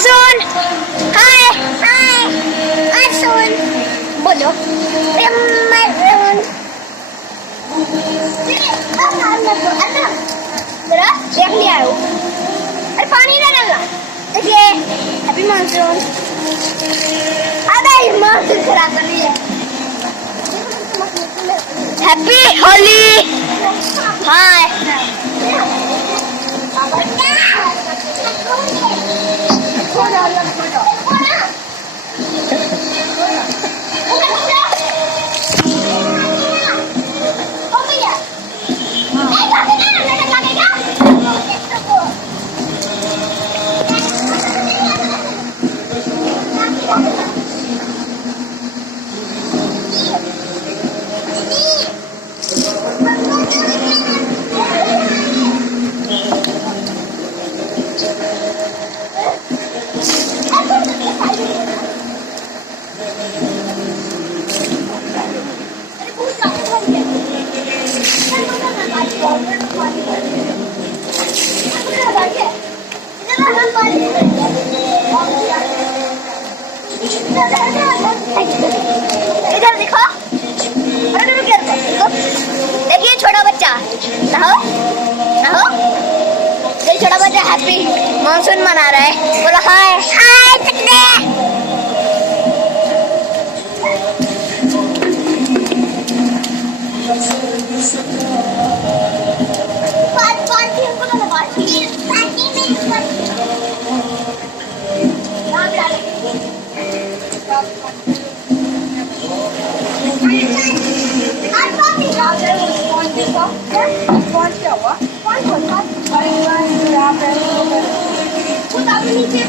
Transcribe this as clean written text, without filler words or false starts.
monsoon. Hi. Hi. Monsoon. बोलो. Monsoon. जरा देख लिया हो. अरे पानी ना डालना. देखिए हैप्पी मानसून. आधा ही मानसून खराब कर रही है. हैप्पी होली. हाय. इधर देखो. अरे देखिए छोटा बच्चा. नहो नहो. ये छोटा बच्चा हैप्पी मानसून मना रहा है. बोलो हाय. हाय टकले. नीचे